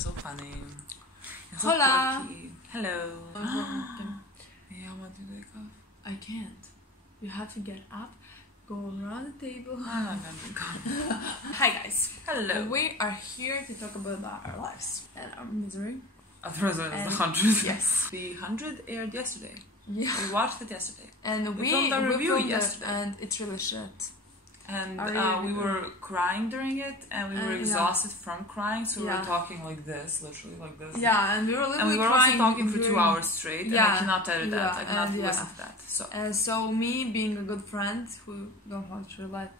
so funny. You're so Hola. quirky. Hello. Yeah, want to wake up? I can't. You have to get up, go around the table. Hi guys. Hello. We are here to talk about our lives and our misery. The 100. Yes. The 100 aired yesterday. Yeah. We watched it yesterday. And we filmed a review yesterday. And it's really shit. And we were crying during it, and we were exhausted from crying, so we were Yeah. talking like this, literally like this. Yeah, and we were literally And we were crying also talking for 2 hours straight, and I cannot edit that. I cannot and listen to that. So me being a good friend who don't want to let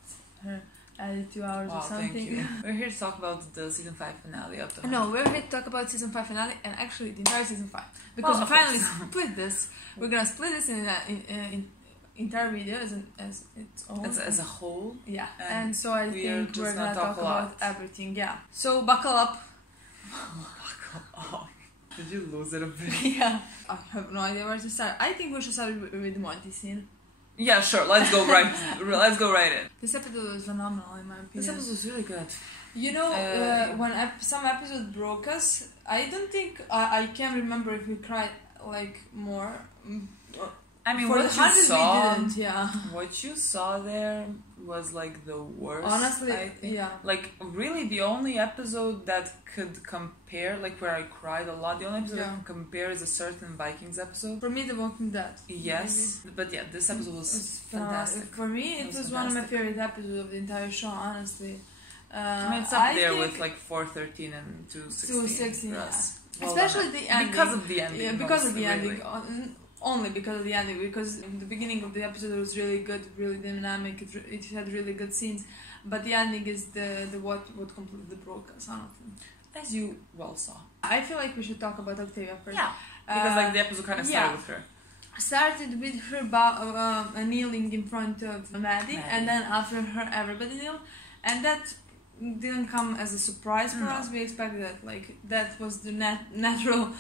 her edit 2 hours or something. Thank you. We're here to talk about the season 5 finale of the. No, we're here to talk about season 5 finale and actually the entire season 5 because we finally split this. We're gonna split this in entire video as its own. As a whole. Yeah, and so I think we're gonna talk about everything. Yeah. So buckle up. Buckle up. Did you lose it a bit? Yeah. I have no idea where to start. I think we should start with the Monty scene. Yeah, sure. Let's go right. Let's go right in. This episode was phenomenal in my opinion. This episode was really good. You know, when some episode broke us, I don't think I can remember if we cried like more. I mean, for what the you 100 saw, we didn't, yeah. What you saw there was like the worst. Honestly, I think. yeah. Like really, the only episode that could compare, like where I cried a lot, the only episode that can compare is a certain Vikings episode. For me, The Walking Dead. Yes, maybe. But yeah, this episode was fantastic. For me, it was one of my favorite episodes of the entire show. Honestly, I mean, it's up there with like 4:13 and 2:16. 2:16, yeah. Well, especially the ending. Because of the ending. Yeah, because of the really. ending. Only because of the ending, because in the beginning of the episode it was really good, really dynamic, it had really good scenes, but the ending is the what completely broke us, honestly. As you well saw. I feel like we should talk about Octavia first. Yeah, because like the episode kind of started with her. Started with her kneeling in front of Madi, and then after her everybody kneeled, and that didn't come as a surprise for us. We expected that, like that was the natural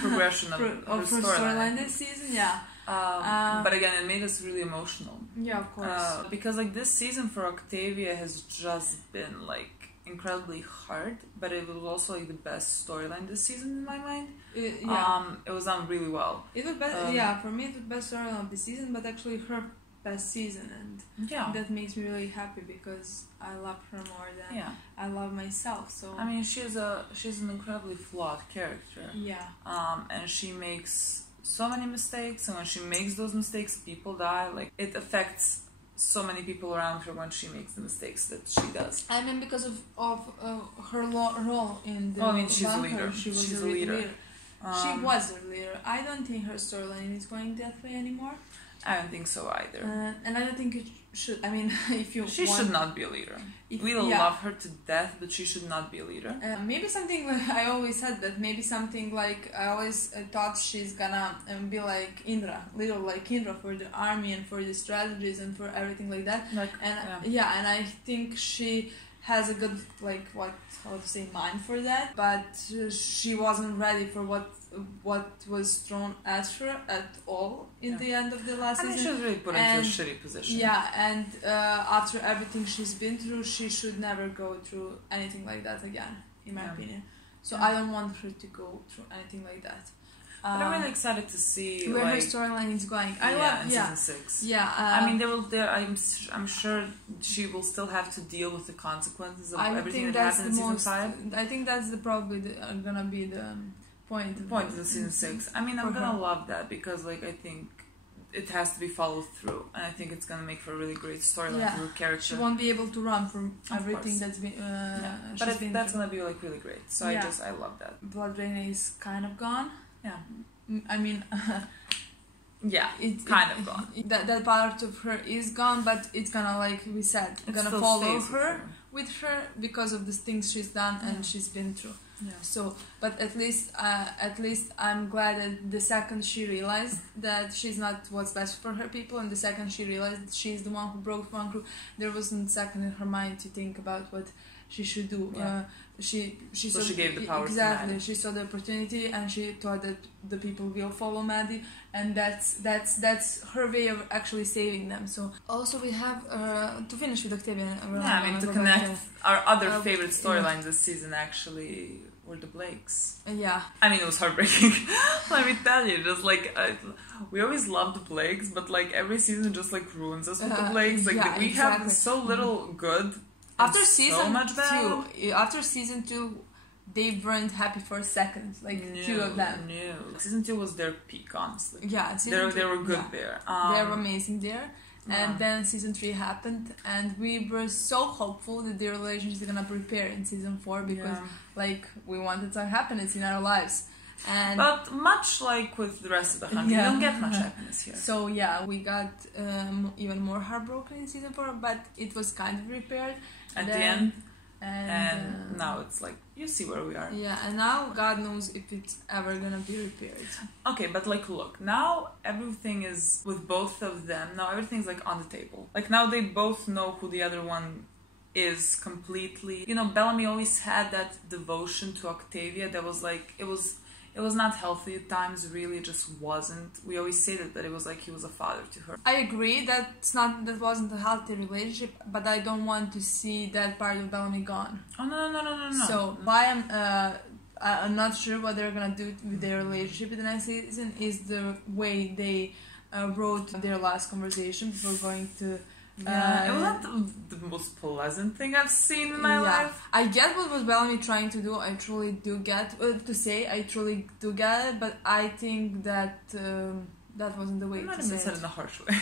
progression of her storyline this season. Yeah, but again, it made us really emotional. Yeah, of course. Because like this season for Octavia has just been like incredibly hard, but it was also like the best storyline this season in my mind. It was done really well. It was best. For me, it was the best storyline of the season, but actually her best season, and that makes me really happy because I love her more than I love myself. So I mean, she's an incredibly flawed character. Yeah. And she makes so many mistakes, and when she makes those mistakes, people die. Like it affects so many people around her when she makes the mistakes that she does. I mean, because of her role in the. Well, I mean, she's a leader. She's a leader. She was a leader. I don't think her storyline is going that way anymore. I don't think so either. And I don't think it should. I mean, if you should not be a leader. We love her to death, but she should not be a leader. Maybe something like I always said that. Maybe something like I always thought she's gonna be like Indra, little like Indra for the army and for the strategies and for everything like that. And I think she has a good mind for that, but she wasn't ready for what was thrown at her at all in the end of the last season. She was really put into a shitty position. Yeah, and after everything she's been through, she should never go through anything like that again, in my opinion. So I don't want her to go through anything like that. But I'm really excited to see where her storyline is going. Season 6. Yeah, I mean, I'm sure she will still have to deal with the consequences of everything that happened in season 5. I think that's probably gonna be the point of the season 6. I mean, I'm gonna love that because, like, I think it has to be followed through, and I think it's gonna make for a really great storyline for her character. She won't be able to run from everything that's been. But that's gonna be like really great. So I love that. Blood Rain is kind of gone. Yeah, I mean, it's kind of gone. That part of her is gone, but it's gonna, like we said, gonna follow her with her because of the things she's done and she's been through. Yeah. So, but at least I'm glad that the second she realized that she's not what's best for her people, and the second she realized that she's the one who broke one crew, there wasn't a second in her mind to think about what she should do. Yeah. She gave the power to Madi. She saw the opportunity and she thought that the people will follow Madi, and that's her way of actually saving them. So also we have to finish with Octavia. To connect our other favorite storyline this season actually were the Blakes. Yeah. I mean, it was heartbreaking. Let me tell you, just like we always loved the Blakes, but like every season just like ruins us with the Blakes. Like we have so little good. After season so much bad. 2, after season 2, they weren't happy for a second. Like two of them. No, season 2 was their peak, honestly. Yeah, they were good there. They were amazing there. And then season 3 happened, and we were so hopeful that their relationship is gonna prepare in season 4 because, like, we wanted to happiness in our lives. But much like with the rest of the hunt, you don't get much happiness here. So yeah, we got even more heartbroken in season 4, but it was kind of repaired at the end. And now it's like, you see where we are. Yeah, and now God knows if it's ever gonna be repaired. Okay, but like, look, now everything is, with both of them, now everything's like on the table. Like now they both know who the other one is completely. You know, Bellamy always had that devotion to Octavia that was like, it was not healthy at times, really, it just wasn't. We always say that it was like he was a father to her. I agree that wasn't a healthy relationship, but I don't want to see that part of Bellamy gone. Oh, no. So, I'm not sure what they're gonna do with their relationship in the next season is the way they wrote their last conversation before going to... it was not the most pleasant thing I've seen in my life. I get what was Bellamy trying to do. I truly do get I truly do get it, but I think that that wasn't the way to say it. Said in a harsh way.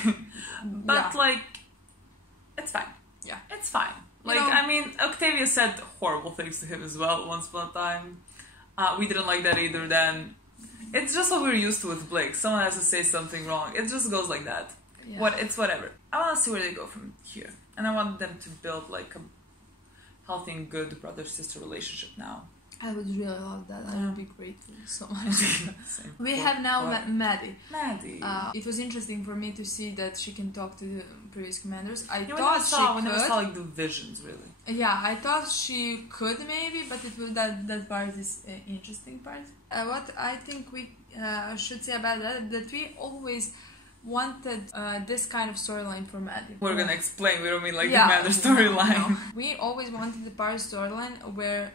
But like, it's fine. Yeah, it's fine. Like, I mean, Octavia said horrible things to him as well once upon a time. We didn't like that either. Then it's just what we're used to with Blake. Someone has to say something wrong. It just goes like that. Yeah. It's whatever. I want to see where they go from here, and I want them to build like a healthy and good brother-sister relationship now. I would really love that. I would be grateful so much. We have now Madi. It was interesting for me to see that she can talk to the previous commanders. I thought she could. We never saw like the visions, really. Yeah, I thought she could maybe, but it was that part is interesting part. What I think we should say about that we always wanted this kind of storyline for Madi. We're gonna explain, we don't mean like the commander storyline. No. We always wanted the part storyline where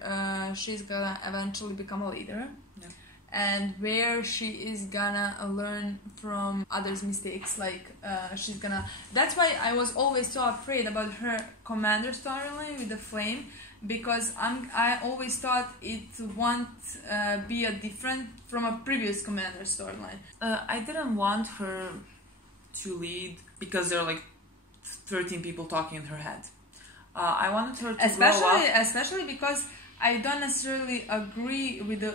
she's gonna eventually become a leader, and where she is gonna learn from others' mistakes. Like she's gonna. That's why I was always so afraid about her commander storyline with the flame, because I always thought it won't be a different from a previous commander storyline. I didn't want her to lead because there are like 13 people talking in her head. I wanted her to grow up. Especially because I don't necessarily agree with the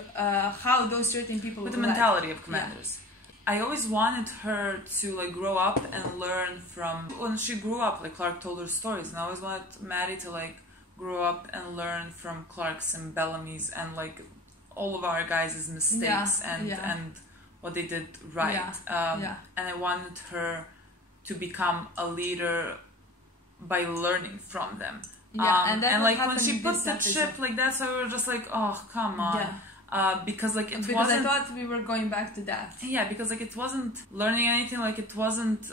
how those 13 people with the mentality of commanders. I always wanted her to like grow up and learn from when she grew up. Like Clarke told her stories, and I always wanted Madi to like grow up and learn from Clarke's and Bellamy's and like all of our guys' mistakes and what they did right. And I wanted her to become a leader by learning from them. And like when she put the chip like that, so we were just like, oh, come on. Because like it wasn't... I thought we were going back to that. Yeah, because like it wasn't learning anything, like it wasn't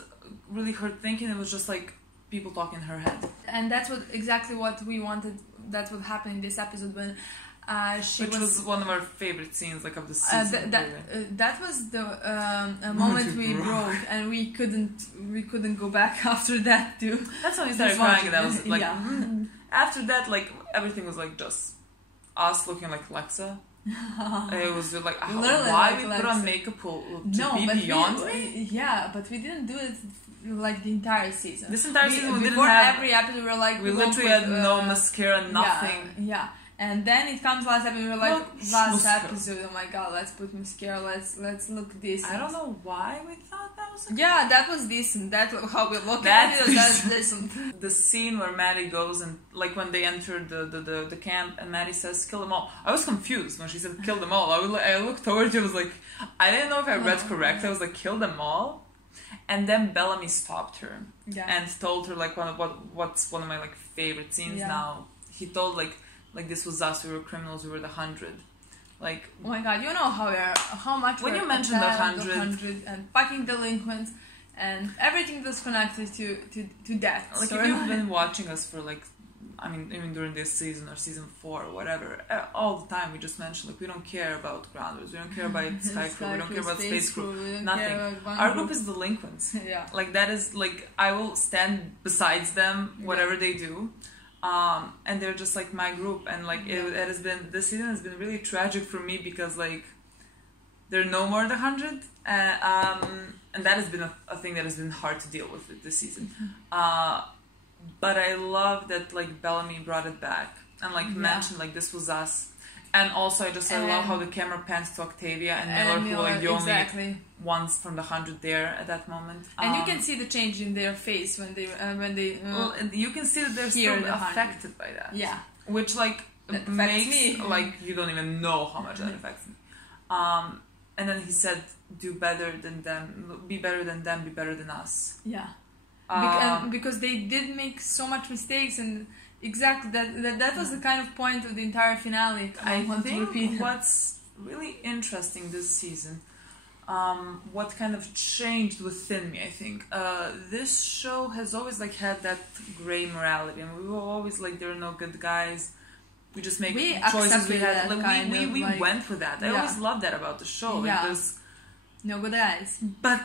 really her thinking, it was just like people talking in her head. And that's exactly what we wanted. That's what happened in this episode when which was one of our favorite scenes like of the season. That was the moment we broke, and we couldn't go back after that too. That's when we started crying, and I was like, after that, like everything was like just us looking like Lexa. It was like, why we put on makeup to be beyond me? Yeah, but we didn't do it like the entire season. This entire season we didn't have... every episode we were like... We literally had no mascara, nothing. Yeah. And then it comes last episode, we were like, last episode, oh my god, let's put mascara, let's look decent. I don't know why we thought that was that was decent. That's how we look at it, that's decent. The scene where Madi goes and, like, when they entered the camp and Madi says, kill them all. I was confused when she said, kill them all. I looked towards you, I was like, I didn't know if I read correctly. I was like, kill them all? And then Bellamy stopped her and told her, like, what's one of my, like, favorite scenes now. He told, like this was us, we were criminals, we were the 100. Like, oh my god, you know how much when you mentioned the 100 and fucking delinquents and everything that's connected to death. Like, if you've been watching us for like I mean, even during this season or season 4 or whatever, all the time we just mention like we don't care about grounders, we don't care about sky crew, we don't care about space crew, nothing. Our group is delinquents. Yeah. Like that is like I will stand besides them whatever they do, and they're just like my group. And like it has been, this season has been really tragic for me because like they're no more than 100, and that has been a thing that has been hard to deal with this season. But I love that like Bellamy brought it back and like mentioned like this was us. And also I love how the camera pans to Octavia and Miller, who were like the only ones from the 100 there at that moment. And you can see the change in their face when they you can see that they're still affected by that. Yeah. Which like makes me like you don't even know how much that affects me. And then he said, "Do better than them. Be better than them. Be better than us." Yeah. Because they did make so much mistakes, and exactly that was the kind of point of the entire finale. I think what's really interesting this season, what kind of changed within me, I think this show has always like had that gray morality, and we were always like there are no good guys. We just make choices. We had like we went with that. I always loved that about the show. Like there's no good guys, but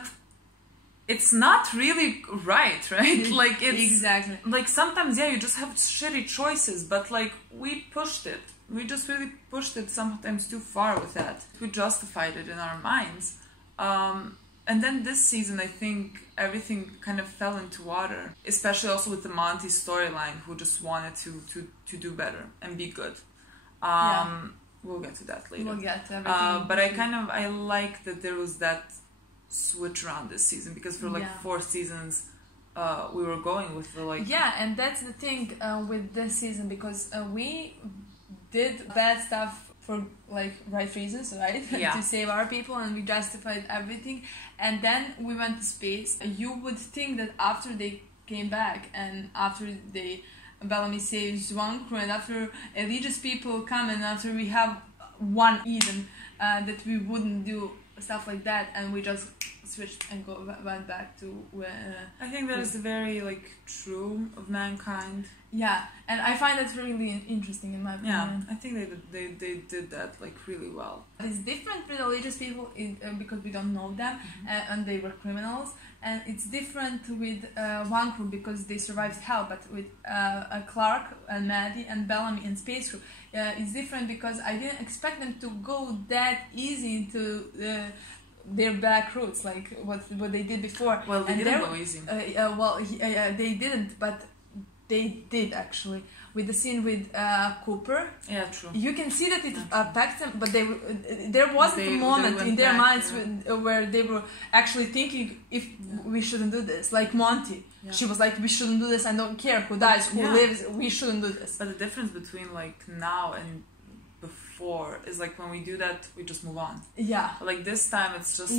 it's not really right? Like it's exactly like sometimes you just have shitty choices, but like we pushed it. We just really pushed it sometimes too far with that. We justified it in our minds. And then this season, I think everything kind of fell into water, especially also with the Monty storyline, who just wanted to do better and be good. We'll get to that later. We'll get to everything. But I like that there was that switch around this season, because for like 4 seasons we were going with the like... Yeah, and that's the thing with this season, because we did bad stuff for like right reasons, right? To save our people, and we justified everything, and then we went to space. You would think that after they came back, and after Bellamy saves one crew, and after religious people come, and after we have one Eden, that we wouldn't do stuff like that, and we just switched and went back to I think that is very like true of mankind. Yeah, and I find that really interesting in my opinion. Yeah, I think they did that like really well. It's different with religious people because we don't know them, and they were criminals, and it's different with one crew because they survived hell, but with Clarke and Madi and Bellamy and Space Crew, it's different because I didn't expect them to go that easy into their back routes, like what they did before. Well, they didn't go easy. They didn't, but they did actually. With the scene with Cooper, yeah, true. You can see that it affects them, but there wasn't a moment in their minds where they were actually thinking if we shouldn't do this. Like Monty, she was like, we shouldn't do this. I don't care who dies, who lives. We shouldn't do this. But the difference between like now and before is like when we do that, we just move on. Yeah. But like this time, it's just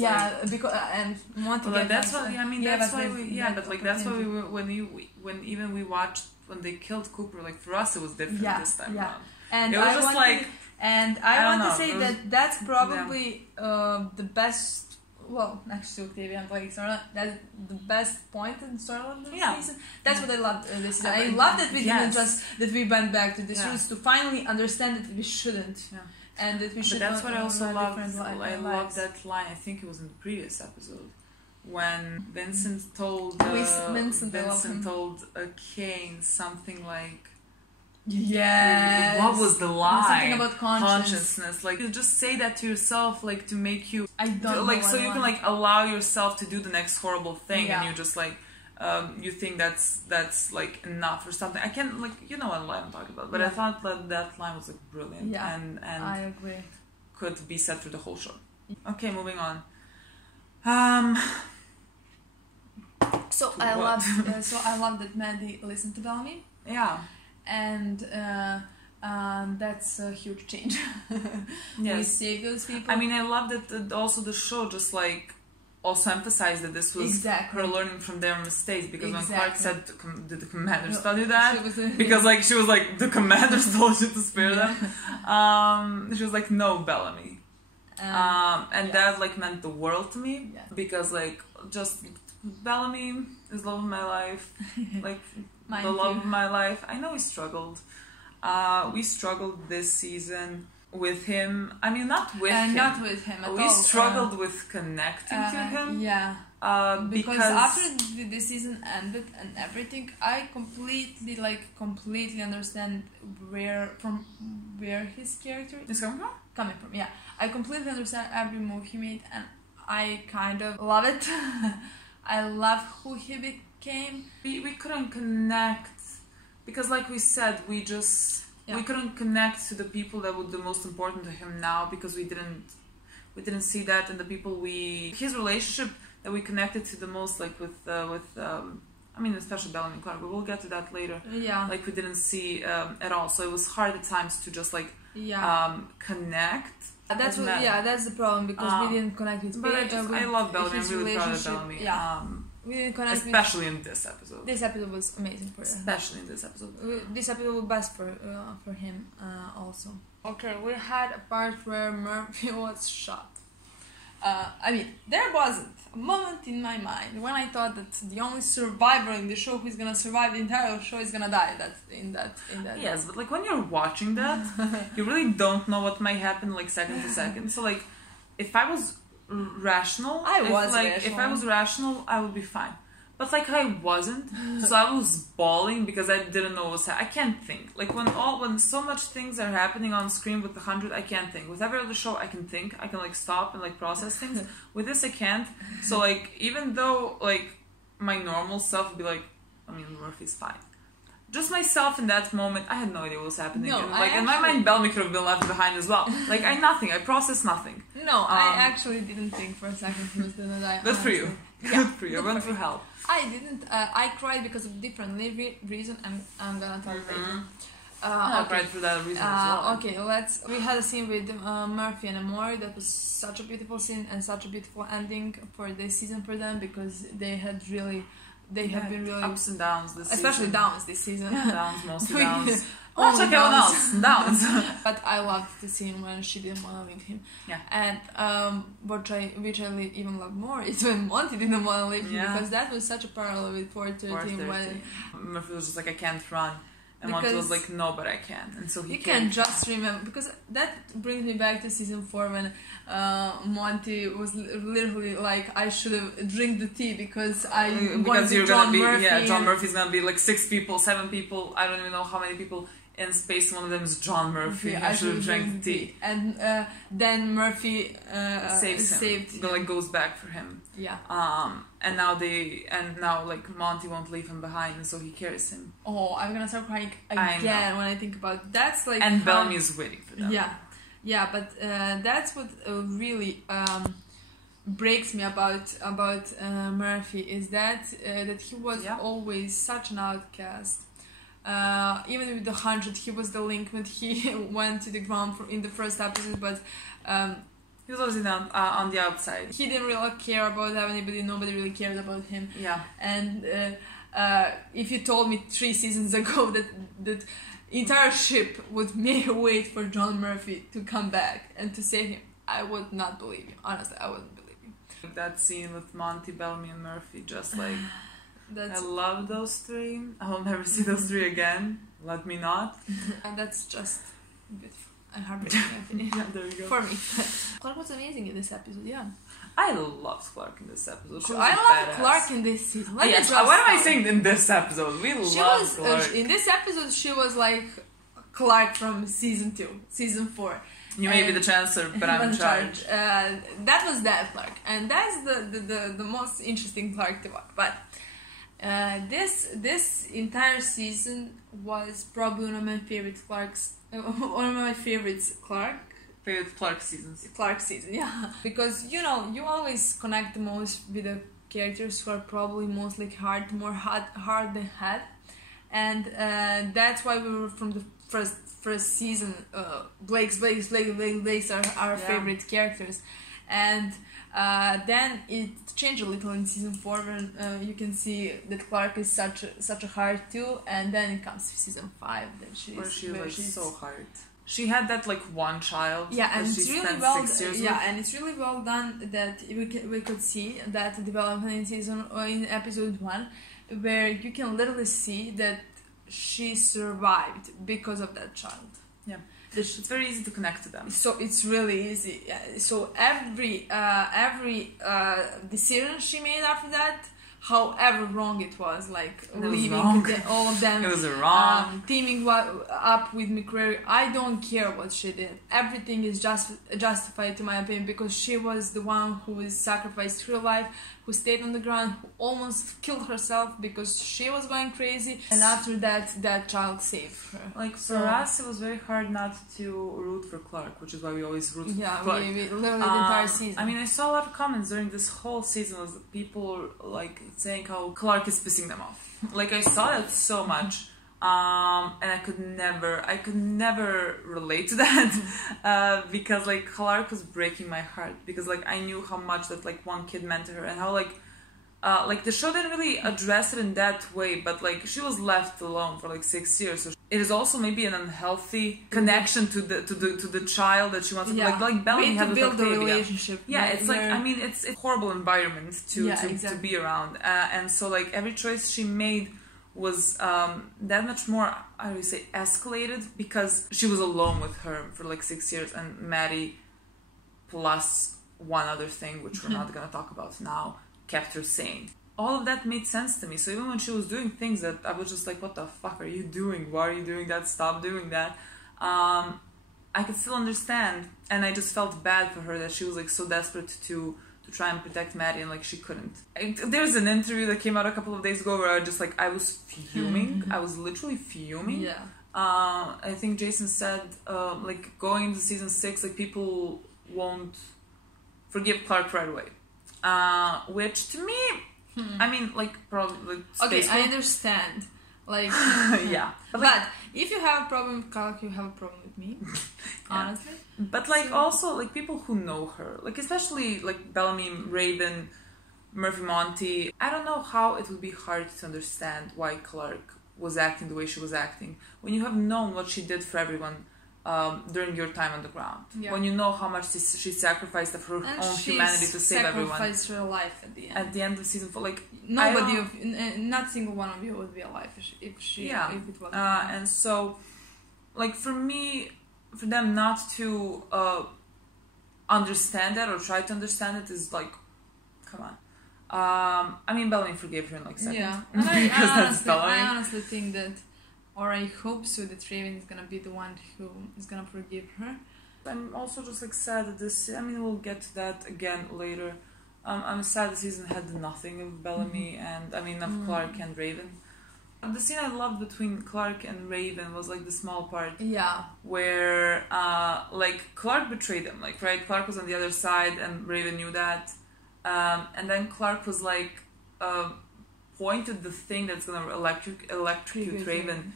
because and Monty. But like, that's why that's why we when even we watched when they killed Cooper, like for us it was different this time around. And it was just like, and I want to say that that's probably the best. Well, next to Octavia and like Storyline, that's the best point in Storyline this season. That's what I loved this season. I love that we didn't just that we went back to this roots to finally understand that we shouldn't, and that we should. But that's what I also love. I love that line. I think it was in the previous episode when Vincent told told Kane something like. Yes. What was the line? Something about consciousness. Like you just say that to yourself, like to make you. I don't like know so you can like allow yourself to do the next horrible thing, and you just like you think that's like enough or something. I can't like what line I'm talking about, but I thought that line was like brilliant and I agree. Could be said for the whole show. Okay, moving on. So I love that Madi listened to Bellamy. Yeah. And that's a huge change. We save those people. I mean, I love that also the show just like also emphasized that this was her learning from their mistakes, because when Clarke said, did the commanders tell you that? Because like she was like, the commanders told you to spare them. She was like, no, Bellamy. And that like meant the world to me, because like just Bellamy is love of my life. Like the love of my life. I know we struggled. We struggled this season with him. I mean, not with him. Not with him at all. We struggled with connecting to him. Yeah. Because after the season ended and everything, I completely understand where his character is coming from. Yeah, I completely understand every move he made, and I kind of love it. I love who he became. We couldn't connect because, like we said, we couldn't connect to the people that were the most important to him now, because we didn't see that in the people his relationship that we connected to the most, like with I mean, especially Bellamy and Clarke, but we'll get to that later. Yeah. Like we didn't see at all, so it was hard at times to just connect. That's the problem, because we didn't connect with. But I love Bellamy. I'm really proud of Bellamy. Yeah. We didn't connect, especially in this episode. This episode was amazing for him. Especially in this episode. This episode was best for him also. Okay, we had a part where Murphy was shot. I mean, there wasn't a moment in my mind when I thought that the only survivor in the show who's gonna survive the entire show is gonna die. In that. Yes, but like when you're watching that, you really don't know what might happen, like second to second. So like, if I was rational, if I was rational, I would be fine. But like I wasn't, so I was bawling because I didn't know what was happening. I can't think. Like when so much things are happening on screen with the 100, I can't think. With every other show, I can think. I can like stop and like process things. With this, I can't. So like even though like my normal self would be like, I mean, Murphy's fine. Just myself in that moment, I had no idea what was happening. No, and, like in my mind, Bellamy could have been left behind as well. Like I processed nothing. No, I actually didn't think for a second he was gonna die. Good for you. Good for you. I went through hell. I didn't. I cried because of different reason, and I'm gonna tell you later. I cried for that reason as well. Okay, we had a scene with Murphy and Amore. That was such a beautiful scene and such a beautiful ending for this season for them, because they have been really ups and downs this especially season. Downs this season. Yeah, downs, mostly downs. Much like everyone else, downs. But I loved the scene when she didn't want to leave him. Yeah. And which I even love more is when Monty didn't want to leave him, because that was such a parallel with 413 when Murphy was just like, I can't run. And Monty was like, no, but I can. And so he can just remember, because that brings me back to season 4 when Monty was literally like, I should have drink the tea because you're gonna be Murphy. John Murphy's gonna be like 6 people, 7 people, I don't even know how many people in space. One of them is John Murphy. I should have drank the tea. And then Murphy saved him. Like goes back for him. Yeah. And now like Monty won't leave him behind, and so he carries him. Oh, I'm gonna start crying again when I think about it. That's like. And Bellamy is waiting for them. Yeah, but that's what really breaks me about Murphy, is that he was always such an outcast. Even with the 100, he was the link when he went to the ground in the first episode, but he was always on the outside. He didn't really care about anybody. Nobody really cared about him. Yeah. And if you told me 3 seasons ago that entire ship would wait for John Murphy to come back and to save him, I would not believe you. Honestly, I wouldn't believe you. That scene with Monty, Bellamy, and Murphy, just like. I love those 3. I will never see those 3 again. Let me not. And that's just beautiful and heartbreaking. Yeah, there you go. For me. Clarke was amazing in this episode, yeah. I loved Clarke in this episode. I love Clarke in this season. What am I saying in this episode? We love Clarke. In this episode, she was like Clarke from season 2, season 4. You may be the chancellor, but I'm in charge. That was that Clarke. And that's the most interesting Clarke to watch. But this entire season was probably one of my favorite Favorite Clarke seasons. Clarke season, yeah. Because you always connect the most with the characters who are probably most like more hard than head, and that's why we were from the first season. Blake's are our favorite characters, and then it changed a little in season 4 when you can see that Clarke is such a hard too, and then it comes to season 5 that she's so hard. She had that like one child. Yeah, and it's really well. 6 years and it's really well done that we could see that development in episode 1, where you can literally see that she survived because of that child. Yeah. It's very easy to connect to them. So it's really easy. So every decision she made after that, however wrong it was, like leaving all of them, it was wrong. Teaming up with McCrary, I don't care what she did. Everything is just justified, to my opinion, because she was the one who sacrificed her life, who stayed on the ground, who almost killed herself because she was going crazy, and after that child saved her. Like for us, it was very hard not to root for Clarke, which is why we always root for Clarke. We literally the entire season. I mean, I saw a lot of comments during this whole season was people like saying how Clarke is pissing them off. Like I saw that so much, and I could never relate to that because like Clarke was breaking my heart, because like I knew how much that like one kid meant to her, and how like the show didn't really address it in that way, but like she was left alone for like 6 years. So it is also maybe an unhealthy connection to the child that she wants to like Bellamy had with build Octavia. The relationship. Yeah, it's like, I mean, it's a horrible environment to be around, and so like every choice she made was that much more, I would say, escalated, because she was alone with her for like 6 years, and Maddie plus one other thing which we're not gonna talk about now kept her sane. All of that made sense to me. So even when she was doing things that I was just like, what the fuck are you doing? Why are you doing that? Stop doing that. I could still understand, and I just felt bad for her that she was like so desperate to try and protect Maddie, and like she couldn't. There's an interview that came out a couple of days ago where I was fuming. I was literally fuming. Yeah. I think Jason said like going into season 6, like people won't forgive Clarke right away. Which to me, I mean, like probably like, okay, I understand. Like yeah, but if you have a problem with Clarke, you have a problem with me. Honestly. But like also like people who know her, like especially like Bellamy, Raven, Murphy, Monty. I don't know how it would be hard to understand why Clarke was acting the way she was acting when you have known what she did for everyone during your time on the ground. Yeah. When you know how much she sacrificed of her own humanity to save everyone. Sacrificed her life at the end. At the end of the season 4, like nobody, not single one of you would be alive if it wasn't. And so, like for them not to understand that or try to understand it is like, come on. I mean, Bellamy forgave her in like seconds. Yeah, I honestly think that, or I hope so, that Raven is gonna be the one who is gonna forgive her. I'm also just like sad that this. I mean, we'll get to that again later. I'm sad the season had nothing of Bellamy and of Clarke and Raven. The scene I loved between Clarke and Raven was like the small part. Yeah. Where like Clarke betrayed him. Like right, Clarke was on the other side and Raven knew that. And then Clarke was like pointed the thing that's gonna electrocute Raven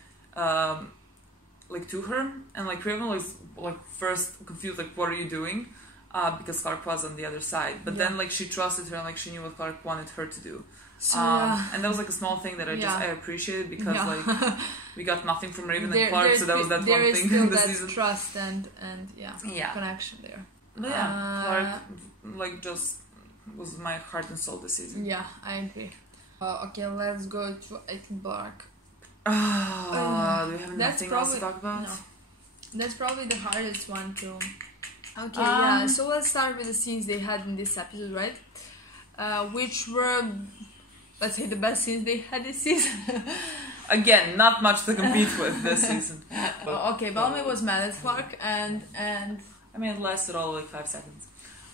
like to her, and like Raven was like first confused, like what are you doing? Because Clarke was on the other side, but then like she trusted her and like she knew what Clarke wanted her to do. So, and that was like a small thing that I appreciated, because like we got nothing from Raven and Clarke, so that was that one thing. There is this that season. Trust and connection there. But Clarke like just was my heart and soul this season. Yeah, I agree. Okay, let's go to bellarke. Do we have nothing else to talk about? No. That's probably the hardest one too. Okay, so let's start with the scenes they had in this episode, right? Which were, let's say, the best scenes they had this season. Again, not much to compete with this season. Okay, Bellamy was mad at Clarke, and I mean, it lasted all like 5 seconds.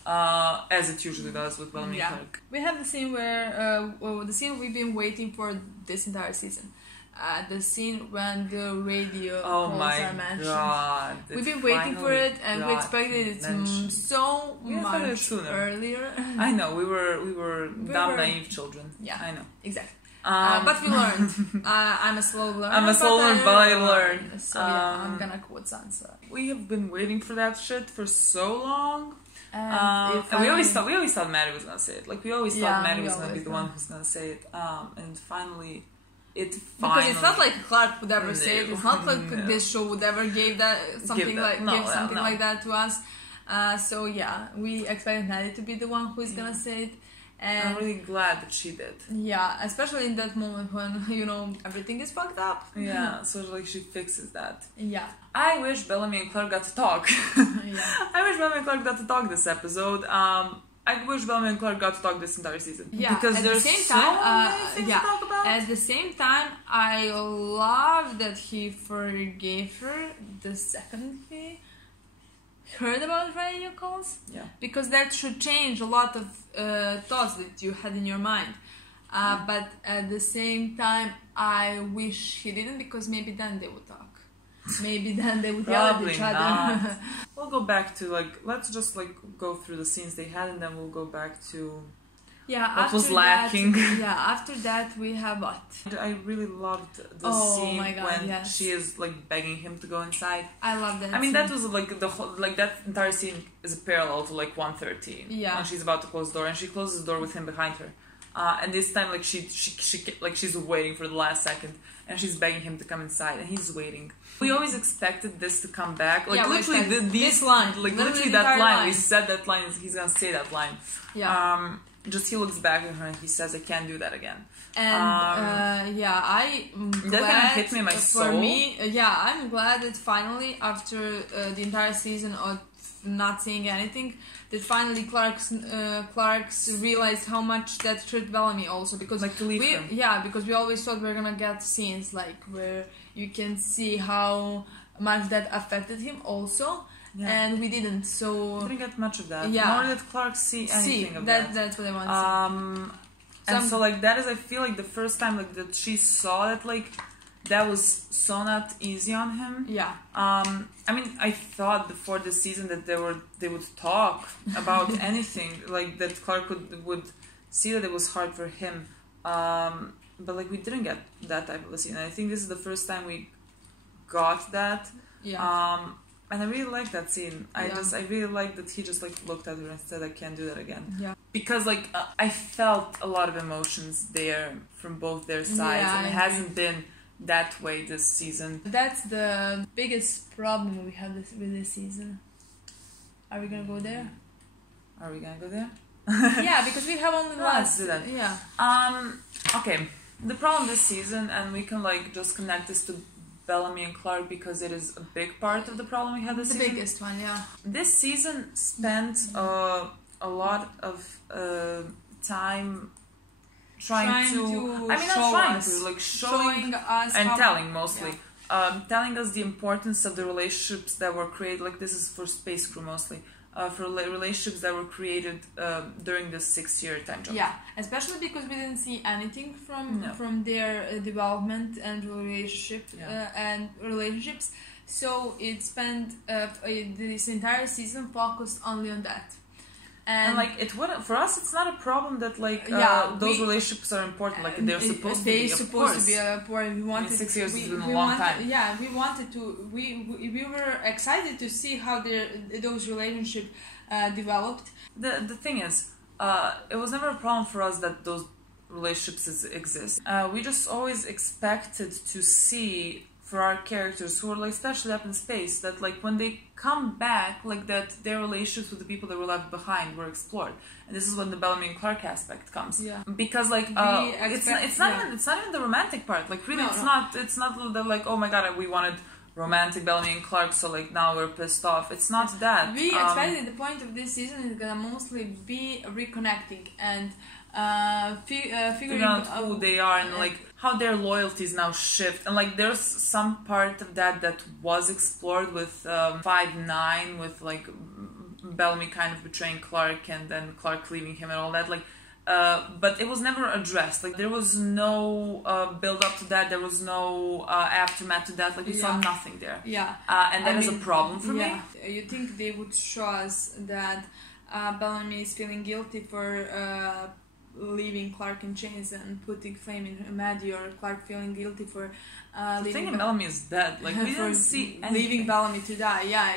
As it usually does with Bellamy and Clarke. We have the scene where the scene we've been waiting for this entire season. The scene when the radio calls our mansion. God, we've been waiting for it, and we expected it so much earlier. I know, we were dumb, naive children. Yeah, I know, exactly. But we learned. I'm a slow learner. But I learned. So I'm gonna quote Sansa. We have been waiting for that shit for so long. And we always thought Maddie was gonna say it. Like we always thought Maddie was gonna be the one who's gonna say it. And finally, because it's not like Clarke would ever say it. It's not like this show would ever give something like that to us. So yeah, we expected Maddie to be the one who's gonna say it, And I'm really glad that she did. Yeah, especially in that moment when, you know, everything is fucked up. Yeah, so like she fixes that. Yeah. I wish Bellamy and Clarke got to talk. Yeah. I wish Bellamy and Clarke got to talk this episode. I wish Bellamy and Clarke got to talk this entire season. Yeah, because at there's the same so time, many things yeah. to talk about. At the same time, I love that he forgave her the second he heard about radio calls. Yeah. Because that should change a lot of thoughts that you had in your mind. But at the same time, I wish he didn't, because maybe then they would talk. Maybe then they would yell at each other. We'll go back to let's just go through the scenes they had, and then we'll go back to what was lacking. After that we have what? I really loved the scene when she is begging him to go inside. I love that. I mean, that was the whole, that entire scene is a parallel to 113. Yeah. When she's about to close the door, and she closes the door with him behind her. And this time, she's waiting for the last second, and she's begging him to come inside, and he's waiting. We always expected this to come back. Literally, this line, literally that line. We said that line. He's gonna say that line. Yeah. Just he looks back at her and he says, "I can't do that again." And I'm glad. That kind of hit me in my soul. For me, I'm glad that finally, after the entire season of not saying anything, that finally Clarke's realized how much that hurt Bellamy also, because to leave him. Yeah, because we always thought we were gonna get scenes where you can see how much that affected him also. Yeah. And we didn't, so... We didn't get much of that. Yeah. Nor did Clarke see anything of that. That's what I want to say. And so, that is, I feel the first time, that she saw that, that was so not easy on him. Yeah. I mean, I thought before this season that they would talk about anything, that Clarke would see that it was hard for him. But, we didn't get that type of a scene. And I think this is the first time we got that. Yeah. And I really like that scene. I really like that he just looked at her and said, "I can't do that again." Yeah. Because I felt a lot of emotions there from both their sides, and it hasn't been that way this season. That's the biggest problem we have with this season. Are we gonna go there? Are we gonna go there? Yeah, because we have only let's do that. Yeah. Okay. The problem this season, and we can just connect this to Bellamy and Clarke, because it is a big part of the problem we had this season. The biggest one, yeah. This season spent a lot of time trying to I mean, not trying to, showing us and telling mostly. Yeah. Telling us the importance of the relationships that were created, this is for Space Crew mostly. For relationships that were created during this 6-year time jump. Yeah, especially because we didn't see anything from their development and relationships. So it spent this entire season focused only on that. And it wouldn't, for us, it's not a problem that those relationships are important. They're supposed to be. Important. We wanted 6 years has been a long time. Yeah, we wanted to. We were excited to see how those relationships developed. The thing is, it was never a problem for us that those relationships exist. We just always expected to see, for our characters who are especially up in space, that when they come back, that their relationships with the people that were left behind were explored, and this is when the Bellamy and Clarke aspect comes. Yeah. Because it's not even the romantic part. Really, it's not the oh my god, we wanted romantic Bellamy and Clarke, so now we're pissed off. It's not that. We expected the point of this season is gonna mostly be reconnecting and figuring out who they are and how their loyalties now shift, and there's some part of that was explored with 5-9, with Bellamy kind of betraying Clarke and then Clarke leaving him and all that, but it was never addressed. There was no build up to that. There was no aftermath to that. We saw nothing there. Yeah, and that is a problem for me. You think they would show us that Bellamy is feeling guilty for leaving Clarke in chains and putting flame in Madi, or Clarke feeling guilty for leaving Bellamy is dead. We didn't see anything. Leaving Bellamy to die. Yeah,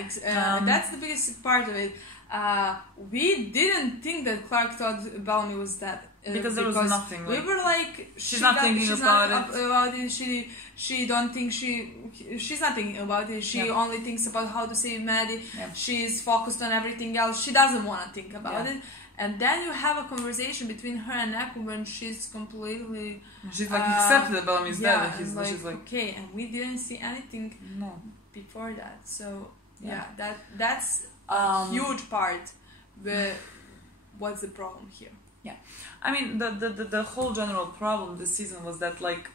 that's the biggest part of it. we didn't think that Clarke thought Bellamy was dead. Because there was nothing. We were like, she's not thinking about it. She's not thinking about it. She only thinks about how to save Maddie. Yeah. She's focused on everything else. She doesn't want to think about it. And then you have a conversation between her and Echo when she's completely... She's like accepted that Bellamy's dead. And she's like, okay, and we didn't see anything before that. So, that's a huge part. But what's the problem here? Yeah. I mean, the whole general problem this season was that, like,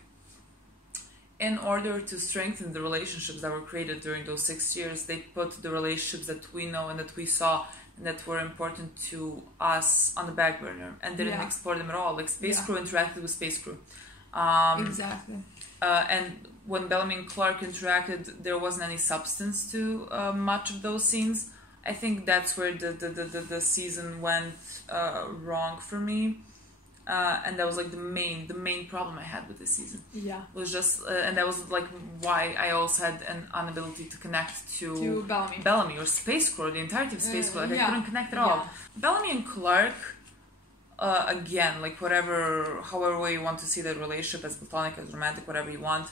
in order to strengthen the relationships that were created during those 6 years, they put the relationships that we know and that we saw and that were important to us on the back burner and didn't explore them at all. Like, Space Crew interacted with Space Crew. Exactly. And when Bellamy and Clarke interacted, there wasn't any substance to much of those scenes. I think that's where the season went wrong for me. And that was like the main problem I had with this season. Yeah, was just and that was like why I also had an inability to connect to Bellamy or Space Crew, the entirety of Space Crew. Like I couldn't connect at all. Bellamy and Clarke, again, like however way you want to see that relationship, as platonic, as romantic, whatever you want,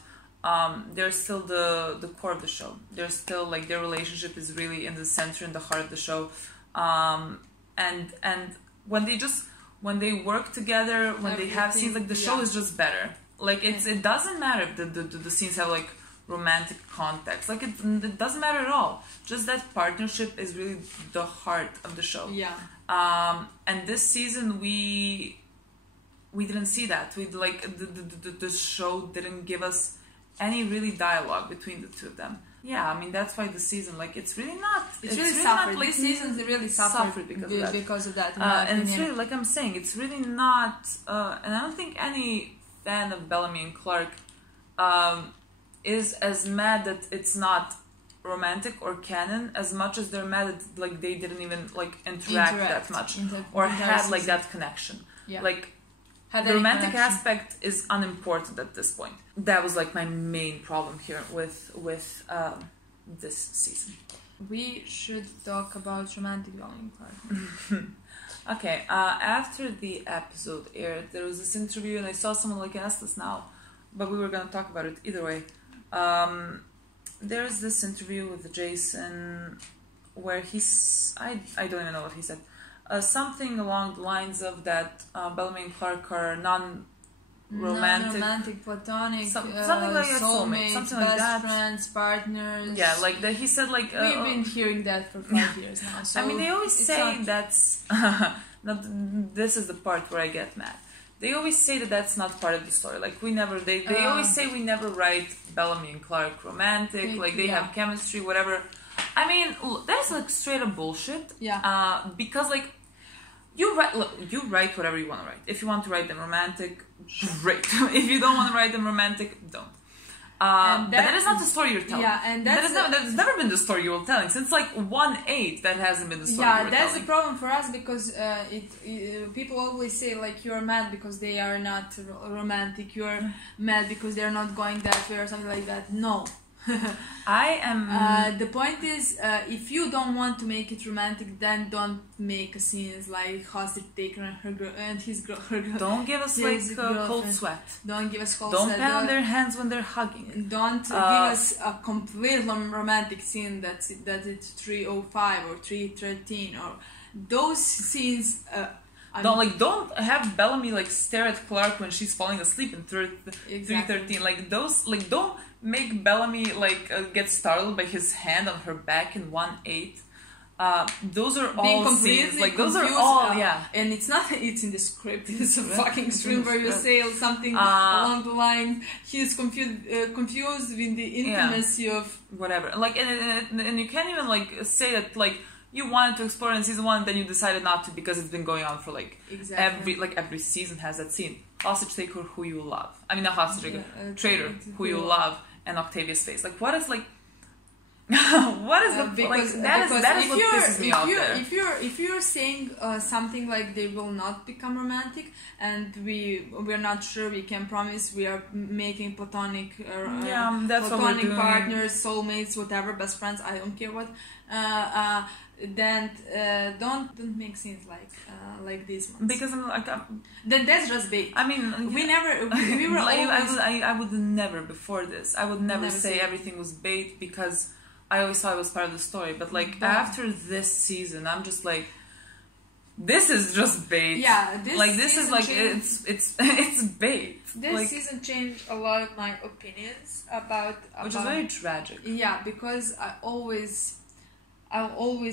they're still the core of the show. They're still like their relationship is really in the center, in the heart of the show, and when they work together, when they have scenes, like the show is just better. Like it doesn't matter if the scenes have like romantic context. Like it doesn't matter at all. Just that partnership is really the heart of the show. Yeah. And this season we didn't see that. We like the show didn't give us any really dialogue between the two of them. Yeah, I mean that's why the season, like, it's really not. It's really suffered. Not, like, this season's really suffered because of that. And it's really, like I'm saying, it's really not. And I don't think any fan of Bellamy and Clarke is as mad that it's not romantic or canon as much as they're mad that like they didn't even like interact that much or had like that connection. Yeah. Like. The romantic aspect is unimportant at this point. That was like my main problem here with this season. We should talk about romantic Bellamy and Clarke. Okay, after the episode aired, there was this interview, and I saw someone like asked us now, but we were gonna talk about it either way. There's this interview with Jason where I don't even know what he said. Something along the lines of that Bellamy and Clarke are non-romantic, platonic, something like that, soulmates, something best like that. friends, partners. Yeah, like that. He said like we've been hearing that for 5 years now. So I mean, they always say that's. This is the part where I get mad. They always say that that's not part of the story. Like we never. They always say we never write Bellamy and Clarke romantic. Like they have chemistry, whatever. I mean, that's like straight up bullshit. Yeah. Because like. You write whatever you want to write. If you want to write them romantic, great. If you don't want to write them romantic, don't. But that is not the story you're telling. Yeah, and that's never been the story you were telling since like 1/8. That hasn't been the story. Yeah, that's the problem for us because people always say like you're mad because they are not romantic. You're mad because they're not going that way or something like that. No. I am. The point is, if you don't want to make it romantic, then don't make scenes like hostage taker and her girl and his girl. Her girl. Don't give us like cold sweat. Don't give us cold sweat. Don't pound on their hands when they're hugging. Don't give us a complete romantic scene that's 3:05 or 3:13 or those scenes. Don't have Bellamy like stare at Clarke when she's falling asleep in 3:13. Like those, like don't make Bellamy like get startled by his hand on her back in 1/8. Those are all scenes. Like those are all and it's not. It's in the script. It's a fucking stream where you say something along the line. He's confused with the intimacy of whatever. Like and you can't even like say that like. You wanted to explore in season 1, then you decided not to because it's been going on for like every season has that scene. Hostage taker who you love. I mean, not hostage taker, traitor who you love, and Octavia's face. Like, what is like? What is the because that is what pisses me off there. If you're saying something like they will not become romantic, and we're not sure, we can promise we are making platonic that's platonic partners, soulmates, whatever, best friends, I don't care what, then don't make scenes like these ones, because I'm like then that's just bait. I mean, we were always, I would never, before this, I would never say everything was bait, because I always thought it was part of the story. But like after this season, I'm just like, this is just bait. Yeah, this is like it's bait. This season changed a lot of my opinions about which is very tragic. Yeah, because I always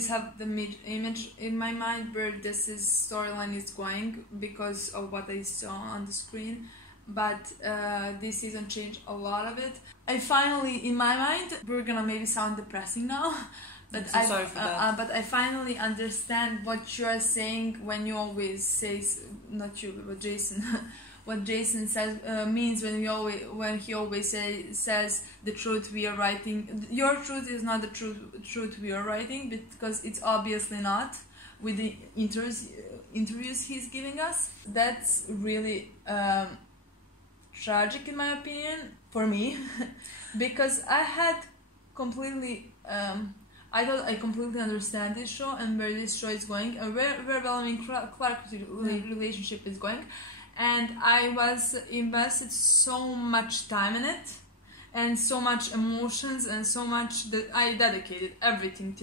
have the image in my mind where this storyline is going because of what I saw on the screen. But this season changed a lot of it. I finally, in my mind, we're gonna maybe sound depressing now, but sorry for that. But I finally understand what you are saying when you always say, not you, but Jason, what Jason says means when he always says the truth we are writing. Your truth is not the truth we are writing, because it's obviously not with the interviews he's giving us. That's really tragic in my opinion, for me, because I had completely I thought I completely understand this show and where this show is going, and where Bellamy and Clarke's relationship is going, and I was invested so much time in it and so much emotions and so much that I dedicated everything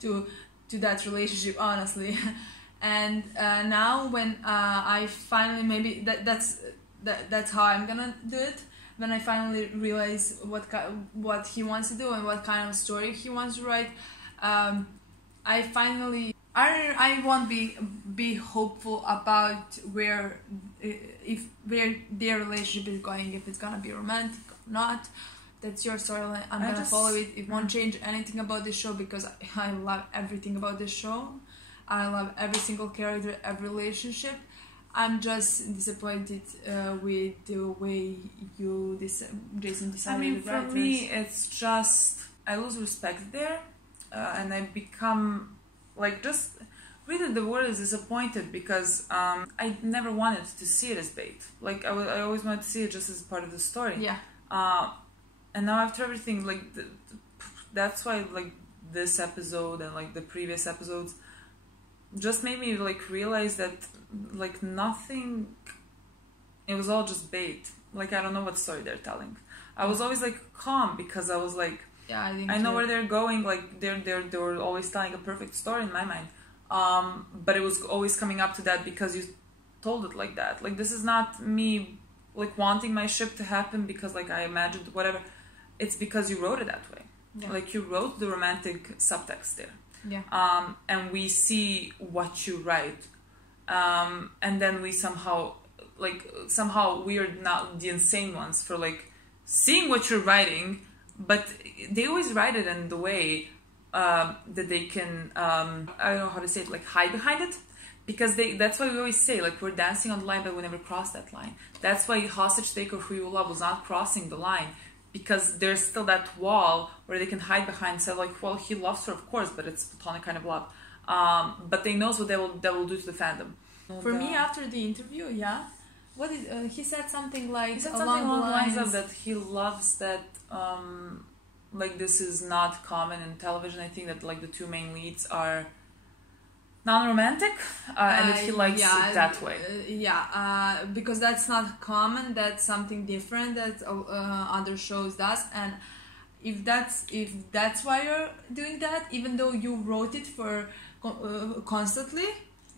to that relationship, honestly. And now when I finally, maybe that's how I'm gonna do it, when I finally realize what he wants to do and what kind of story he wants to write, I finally I won't be hopeful about where their relationship is going, if it's gonna be romantic or not. That's your storyline. I'm gonna follow it. It won't change anything about this show, because I love everything about this show. I love every single character, every relationship. I'm just disappointed with the way Jason decided. I mean, for me, it's just I lose respect there, and I become like, just really the word is disappointed, because I never wanted to see it as bait. Like I always wanted to see it just as part of the story. Yeah. And now after everything, like that's why like this episode and like the previous episodes just made me like realize that like nothing, it was all just bait. Like I don't know what story they're telling. I was always like calm, because I was like, yeah, I know where they're going. Like they were always telling a perfect story in my mind. But it was always coming up to that because you told it like that. Like this is not me like wanting my ship to happen because like I imagined whatever. It's because you wrote it that way. Yeah. Like you wrote the romantic subtext there. Yeah. And we see what you write. And then we somehow we are not the insane ones for like seeing what you're writing, but they always write it in the way that they can I don't know how to say it, like hide behind it, because that's why we always say like we're dancing on the line but we never cross that line. That's why hostage taker who you love was not crossing the line, because there's still that wall where they can hide behind and say like, well, he loves her, of course, but it's platonic kind of love. But they knows what they will do to the fandom. For me, after the interview, yeah, what did he said something like along the lines of that he loves that like this is not common in television. I think that like the two main leads are non-romantic, and that he likes it that way. Because that's not common. That's something different that other shows does, and if that's why you're doing that, even though you wrote it for constantly.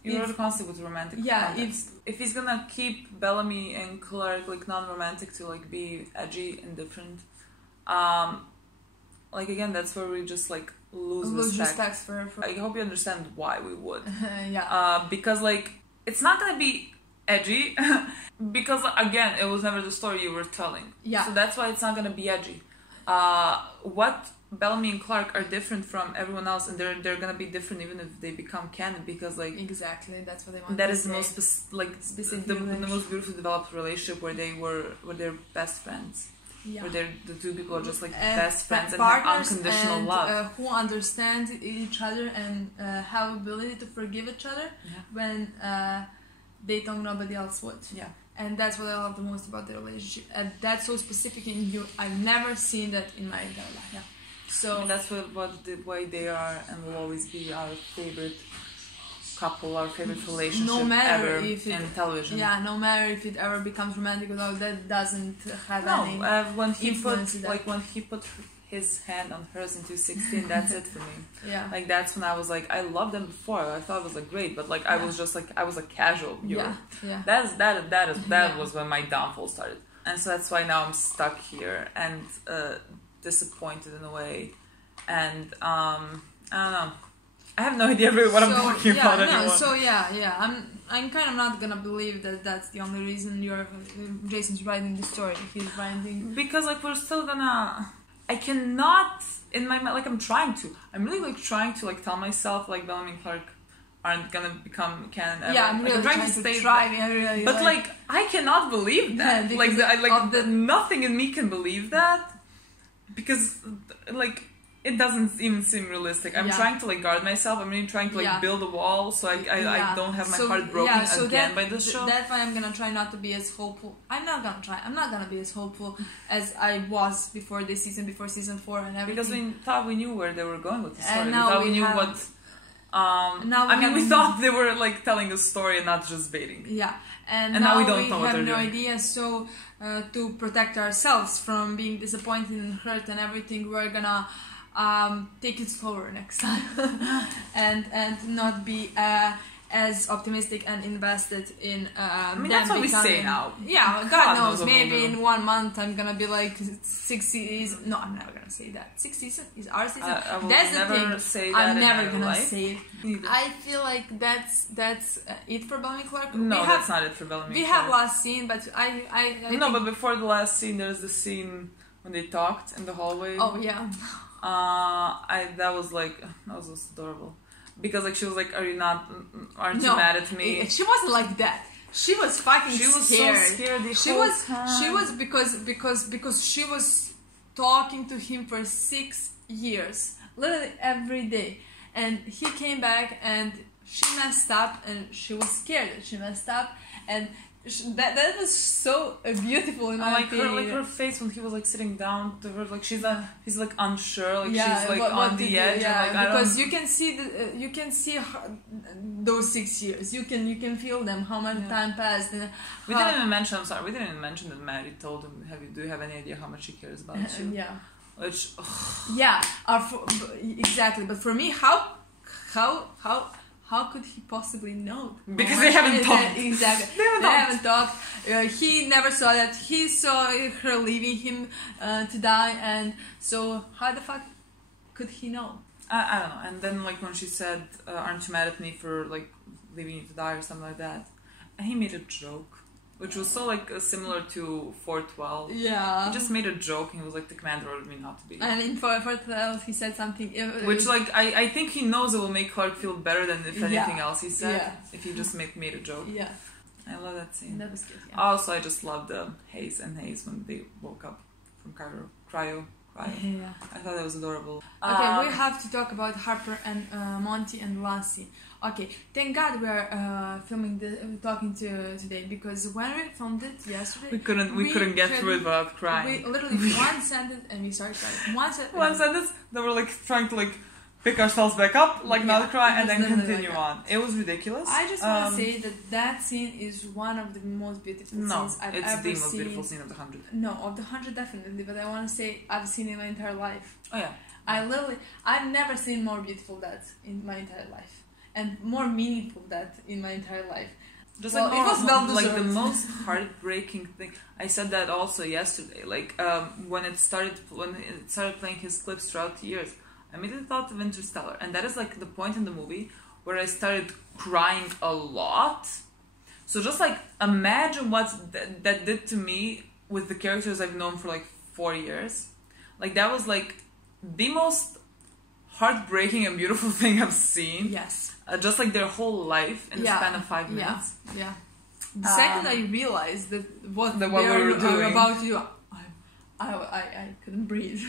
You wrote it constantly with romantic. Yeah, if he's gonna keep Bellamy and Clarke like non-romantic to like be edgy and different, like again, that's where we just like lose respect for. I hope you understand why we would. Yeah. Because like it's not gonna be edgy, because again, it was never the story you were telling. Yeah. So that's why it's not gonna be edgy. What Bellamy and Clarke are different from everyone else, and they're gonna be different even if they become canon, because like exactly that's what they want. That is the most the most beautifully developed relationship where they're best friends. where the two people are just like best friends and have unconditional love, who understand each other and have ability to forgive each other when they thought nobody else would. Yeah. And that's what I love the most about the relationship. And that's so specific in you. I've never seen that in my entire life. Yeah. So I mean, that's why they are and will always be our favorite couple, our favorite relationship no matter ever if it, in television. Yeah, no matter if it ever becomes romantic or not, that doesn't have any when he influence. when he put his hand on hers in 2016, that's it for me. Yeah. Like that's when I was like, I loved them before. I thought it was like great, but like I was just like I was a casual viewer. Yeah. That was when my downfall started, and so that's why now I'm stuck here and disappointed in a way, and I don't know. I have no idea really what I'm talking about anymore. So I'm kind of not gonna believe that that's the only reason Jason's writing the story. He's writing because like we're still gonna. I cannot in my mind, like I'm trying to. I'm really like trying to like tell myself like Bellamy and Clarke aren't gonna become canon ever. Yeah, I'm really like, trying to stay but like I cannot believe that. Yeah, nothing in me can believe that because like it doesn't even seem realistic. I'm trying to like guard myself. I'm really trying to like build a wall so I don't have my heart broken again by this show. That's why I'm gonna try not to be as hopeful. I'm not gonna be as hopeful as I was before this season, before season 4 and everything. Because we thought we knew where they were going with the story. And we now thought we knew have, what. We thought they were like telling a story and not just baiting. Yeah, and now we don't know what they're doing. We have no doing. idea. So to protect ourselves from being disappointed and hurt and everything, we're gonna take it slower next time and not be as optimistic and invested in that's what we say now. Yeah, God knows, maybe in 1 month I'm gonna be like 6 seasons. No, I'm never gonna say that. 6 seasons is our season. That's the thing. Say that I'm never gonna say it. Either. I feel like that's it for Bellamy Clarke. No, that's not it for Bellamy. We have last scene, but I no, but before the last scene, there's the scene when they talked in the hallway. Oh yeah. That was just adorable because like she was like, aren't you mad at me? She wasn't like that. She was fucking scared. So scared She was because she was talking to him for 6 years, literally every day, and he came back and she messed up and she was scared that she messed up and that was so beautiful in my opinion. Her face when he was like sitting down to her, like he's like unsure, like she's like on the edge. Yeah, and, like, because you can see those 6 years. You can feel them. How much time passed. And we didn't even mention. I'm sorry, we didn't even mention that Maddie told him. Do you have any idea how much she cares about you? Yeah. Which. Exactly. But for me, how could he possibly know? Because they haven't talked. Exactly. They haven't talked. He never saw that. He saw her leaving him to die, and so how the fuck could he know? I don't know. And then like when she said, "Aren't you mad at me for like leaving you to die" or something like that, and he made a joke, which was so like similar to 412. Yeah. He just made a joke and he was like, the commander ordered me not to be. And in 412 he said something... Which like, I think he knows it will make Clarke feel better than if anything else he said. Yeah. If he just made a joke. Yeah. I love that scene. That was good, yeah. Also, I just loved Hayes when they woke up from cryo. Yeah. I thought that was adorable. Okay, we have to talk about Harper and Monty and Lassie. Okay, thank God we are talking today, because when we filmed it yesterday, we couldn't get through it without crying. We literally one sentence and we started crying. One sentence. Then we're like trying to like pick ourselves back up, like not cry, and then continue on. It was ridiculous. I just want to say that scene is one of the most beautiful scenes I've ever seen. It's the most beautiful scene of the 100. No, of the 100 definitely, but I want to say I've seen it in my entire life. Oh yeah. I've never seen more beautiful that in my entire life, and more meaningful that in my entire life. Just it was like the most heartbreaking thing. I said that also yesterday. Like when it started playing his clips throughout the years, I immediately thought of Interstellar, and that is like the point in the movie where I started crying a lot. So just like imagine what that did to me with the characters I've known for like 4 years. Like that was like the most heartbreaking and beautiful thing I've seen. Yes. Just like their whole life in the span of 5 minutes. Yeah. The second I realized that what we were doing about you, I couldn't breathe.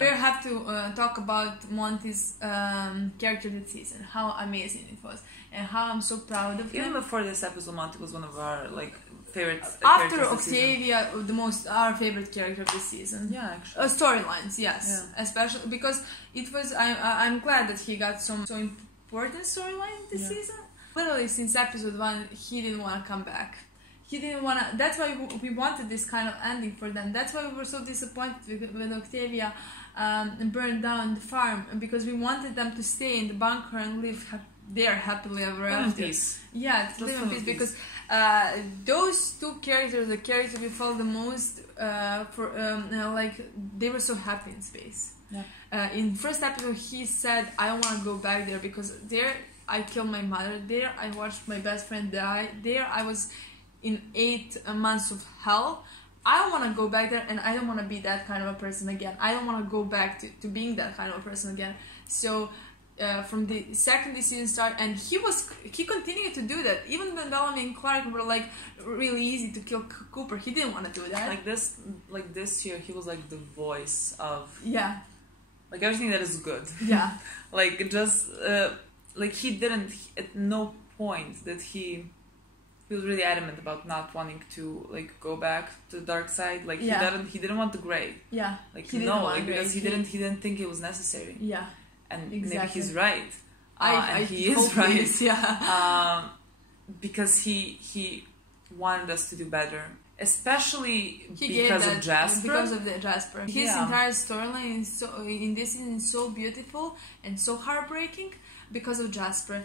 We have to talk about Monty's character this season, how amazing it was, and how I'm so proud of him. Even before this episode, Monty was one of our like favorite. After Octavia, our favorite character this season. Yeah, actually. Storylines, yes, yeah. Especially because it was. I'm glad that he got so important storyline this season. Literally, since episode 1, he didn't want to come back. He didn't want to. That's why we wanted this kind of ending for them. That's why we were so disappointed when Octavia burned down the farm, because we wanted them to stay in the bunker and live there happily ever after. Peace. Yeah, to live in peace. Because those two characters, the characters we felt the most like they were so happy in space. Yeah. In first episode, he said, "I don't want to go back there because there I killed my mother. There I watched my best friend die. There I was in 8 months of hell. I don't want to go back there, and I don't want to be that kind of a person again. I don't want to go back to being that kind of a person again." So from the second the season started, and he continued to do that. Even when Bellamy and Clarke were like really easy to kill Cooper, he didn't want to do that. Like this year, he was like the voice of like everything that is good. Yeah. Like just like he didn't at no point that he was really adamant about not wanting to like go back to the dark side. Like he didn't want the gray. Yeah. Like because he didn't think it was necessary. Yeah. And exactly. Maybe he's right. And he is right. He is, yeah. Because he wanted us to do better, especially because of Jasper. Because of the Jasper, his entire storyline in this season is so beautiful and so heartbreaking because of Jasper,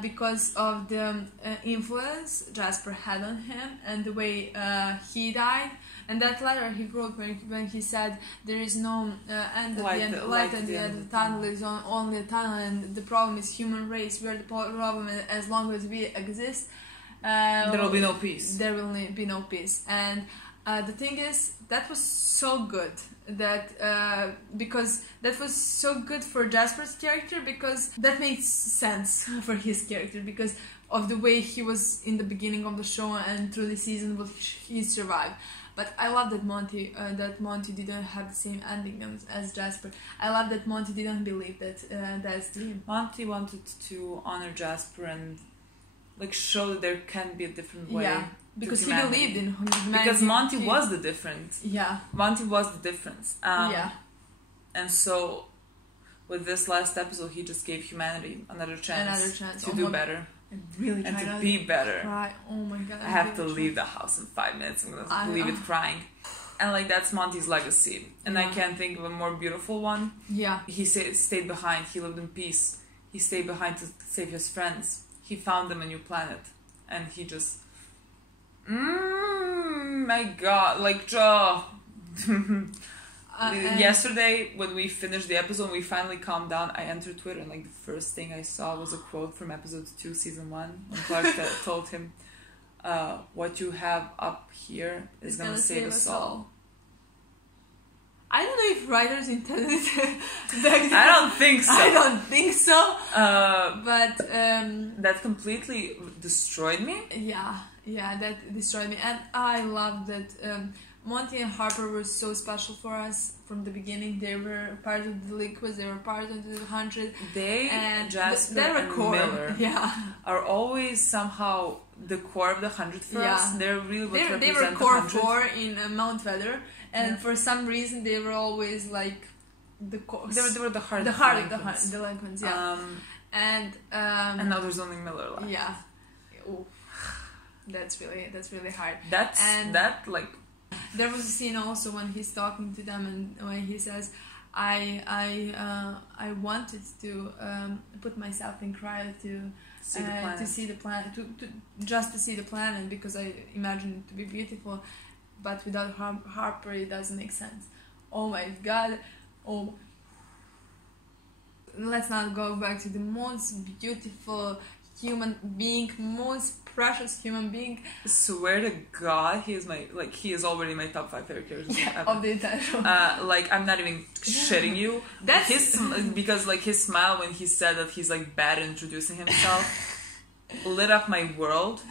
because of the influence Jasper had on him and the way he died. And that letter he wrote when he said there is no end at the end, light at the end of the tunnel is only a tunnel, and the problem is human race. We are the problem, and as long as we exist, there will be no peace. There will be no peace. And the thing is, that was so good that because that was so good for Jasper's character, because that makes sense for his character because of the way he was in the beginning of the show and through the season, which he survived. But I love that Monty didn't have the same ending as Jasper. I love that Monty didn't believe that that's the dream. Monty wanted to honor Jasper and like show that there can be a different way. Yeah, because he believed in humanity. Because Monty was the difference. Yeah. Monty was the difference. Yeah. And so, with this last episode, he just gave humanity another chance to do better. Really and to be better. Cry. Oh my god! I have to leave the house in 5 minutes. I'm gonna leave it crying, and like that's Monty's legacy. And I can't think of a more beautiful one. Yeah. He stayed behind. He lived in peace. He stayed behind to save his friends. He found them a new planet, and he just. My god! Like Joe. Yesterday, when we finished the episode, we finally calmed down. I entered Twitter, and like the first thing I saw was a quote from episode 2, season 1, when Clarke told him, "What you have up here is gonna save us all." I don't know if writers intended it. I don't think so. I don't think so. But that completely destroyed me. Yeah, that destroyed me, and I love that. Monty and Harper were so special for us from the beginning. They were part of the Liquids, they were part of the 100. Jasper and Miller are always somehow the core of the 100 for us. They're really what represent they were core 4 in Mount Weather, and for some reason they were always like the core. They were the heart of the delinquents, and now there's only Miller left. Yeah. Ooh. That's really hard. There was a scene also when he's talking to them and when he says, I wanted to put myself in cryo to see the planet, just to see the planet because I imagined it to be beautiful, but without Harper it doesn't make sense. Oh my god. Oh. Let's not go back to the most beautiful human being, most precious human being. Swear to God, he is already my top 5 favorite characters of the entire show. Like I'm not even shitting you. Because like his smile when he said that he's like bad at introducing himself lit up my world.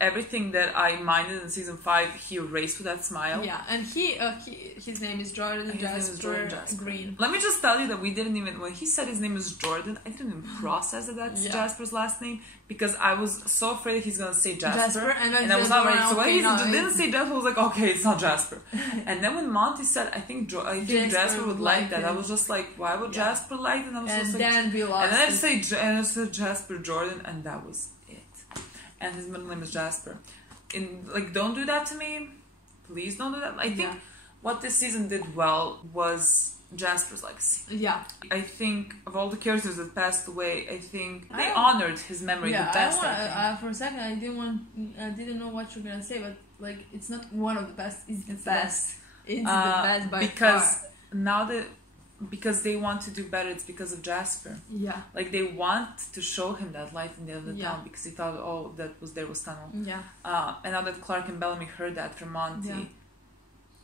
everything that I minded in season 5, he erased with that smile. Yeah, and his name is Jordan Jasper Green. Let me just tell you that we didn't even, when he said his name is Jordan, I didn't even process that that's Jasper's last name, because I was so afraid he's gonna say Jasper and I was not ready. So when he didn't say Jasper, I was like, okay, it's not Jasper. And then when Monty said, I think Jasper would like that, I was just like, why would Jasper like that? And I was just like, then we lost. And then I said Jasper Jordan, and that was it. And his middle name is Jasper. Don't do that to me. Please don't do that. I think what this season did well was Jasper's legacy. Yeah. I think of all the characters that passed away, I think they honored his memory the best. For a second, I didn't know what you were gonna say, but like, it's not one of the best. It's the best. It's the best by far. Because they want to do better, it's because of Jasper. Yeah. Like, they want to show him that light in the end of the tunnel, because he thought, oh, there was tunnel. Yeah. And now that Clarke and Bellamy heard that from Monty,